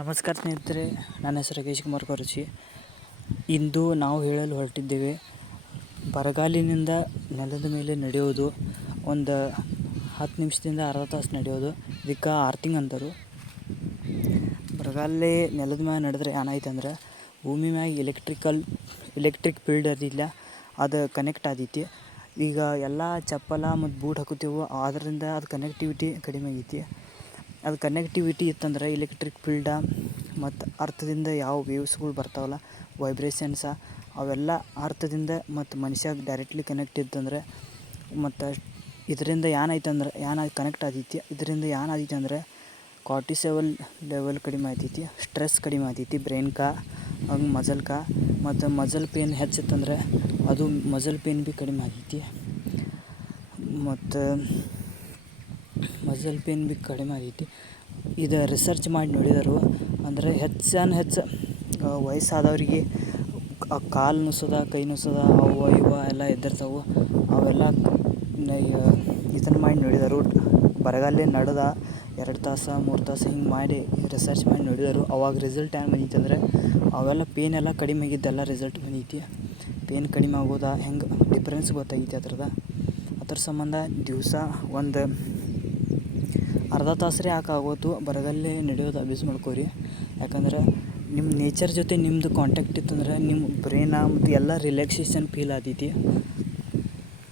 ನಮಸ್ಕಾರ ಸ್ನೇಹಿತರೆ, ನನ್ನ ಹೆಸರು ಯೋಗೇಶ್ ಕುಮಾರ್ ಕೊರಚಿ. ಇಂದು ನಾವು ಹೇಳಲು ಹೊರಟಿದ್ದೇವೆ, ಬರಗಾಲಿನಿಂದ ನೆಲದ ಮೇಲೆ ನಡೆಯೋದು ಒಂದು 10 ನಿಮಿಷದಿಂದ ಅರ್ಧ ತಾಸು ನಡೆಯೋದು. ಇದಕ್ಕೆ ಆರ್ತಿಂಗ್ ಅಂತಾರೆ. ಬರಗಾಲೇ ನೆಲದ ಮ್ಯಾಗ ನಡೆದ್ರೆ ಏನಾಯ್ತು ಅಂದ್ರೆ, ಭೂಮಿ ಮ್ಯಾಗ ಎಲೆಕ್ಟ್ರಿಕ್ ಫೀಲ್ಡ್ ಅದಿಲ್ಲ, ಅದು ಕನೆಕ್ಟ್ ಆದೈತಿ. ಈಗ ಎಲ್ಲ ಚಪ್ಪಲ ಮತ್ತು ಬೂಟ್ ಹಾಕೋತೀವಿ, ಅದರಿಂದ ಅದು ಕನೆಕ್ಟಿವಿಟಿ ಕಡಿಮೆ ಆಗೈತಿ. ಅದು ಕನೆಕ್ಟಿವಿಟಿ ಇತ್ತಂದ್ರೆ ಎಲೆಕ್ಟ್ರಿಕ್ ಫೀಲ್ಡ ಮತ್ತು ಅರ್ಥದಿಂದ ಯಾವ ವೇವ್ಸ್ಗಳು ಬರ್ತಾವಲ್ಲ, ವೈಬ್ರೇಷನ್ಸ, ಅವೆಲ್ಲ ಅರ್ಥದಿಂದ ಮತ್ತು ಮನುಷ್ಯಾಗ ಡೈರೆಕ್ಟ್ಲಿ ಕನೆಕ್ಟ್ ಇತ್ತಂದರೆ, ಮತ್ತು ಇದರಿಂದ ಕನೆಕ್ಟ್ ಆದೈತಿ. ಇದರಿಂದ ಏನಾದೈತಿ ಅಂದರೆ ಕಾರ್ಟಿಸೋಲ್ ಲೆವೆಲ್ ಕಡಿಮೆ ಆಗ್ತೈತಿ, ಸ್ಟ್ರೆಸ್ ಕಡಿಮೆ ಆಗ್ತೈತಿ ಬ್ರೈನ್ಗೆ, ಹಂಗೆ ಮಜಲ್ಗೆ. ಮತ್ತು ಮಜಲ್ ಪೇನ್ ಹೆಚ್ಚಿತ್ತಂದರೆ ಅದು ಮಜಲ್ ಪೇನ್ ಭೀ ಕಡಿಮೆ ಆಗ್ತೈತಿ. ಮತ್ತು ಮಜಲ್ ಪೇನ್ ಭೀ ಕಡಿಮೆ ಆಗೈತಿ. ಇದು ರಿಸರ್ಚ್ ಮಾಡಿ ನೋಡಿದರು. ಅಂದರೆ ಹೆಚ್ಚು ವಯಸ್ಸಾದವ್ರಿಗೆ ಕಾಲು ನುಸೋದ, ಕೈ ನುಸೋದ, ಅವು ಇವು ಎಲ್ಲ ಎದ್ದಿರ್ತಾವೆ. ಅವೆಲ್ಲ ಇದನ್ನು ಮಾಡಿ ನೋಡಿದರು. ಬರಗಾಲ ನಡೆದ 2 ತಾಸು 3 ತಾಸು ಹಿಂಗೆ ಮಾಡಿ ರಿಸರ್ಚ್ ಮಾಡಿ ನೋಡಿದರು. ಅವಾಗ ರಿಸಲ್ಟ್ ಏನು ಬಂದೈತೆ ಅಂದರೆ, ಅವೆಲ್ಲ ಪೇನ್ ಎಲ್ಲ ಕಡಿಮೆ ಆಗಿದ್ದೆಲ್ಲ ರಿಸಲ್ಟ್ ಬಂದೈತಿ. ಪೇನ್ ಕಡಿಮೆ ಆಗೋದ ಹೆಂಗೆ ಡಿಫ್ರೆನ್ಸ್ ಗೊತ್ತಾಗೈತಿ ಅದ್ರ ಸಂಬಂಧ ದಿವಸ ಒಂದು ಅರ್ಧ ತಾಸ್ರೆ ಆಗೋತು ಬರಗಾಲ ನಡೆಯೋದು ಅಭ್ಯಾಸ ಮಾಡ್ಕೋರಿ. ಯಾಕಂದ್ರೆ ನಿಮ್ಮ ನೇಚರ್ ಜೊತೆ ನಿಮ್ಮದು ಕಾಂಟ್ಯಾಕ್ಟ್ ಇತ್ತಂದ್ರೆ ನಿಮ್ಮ ಬ್ರೈನ ಮತ್ತು ಎಲ್ಲ ರಿಲ್ಯಾಕ್ಸೇಷನ್ ಫೀಲ್ ಆಗ್ತೈತಿ.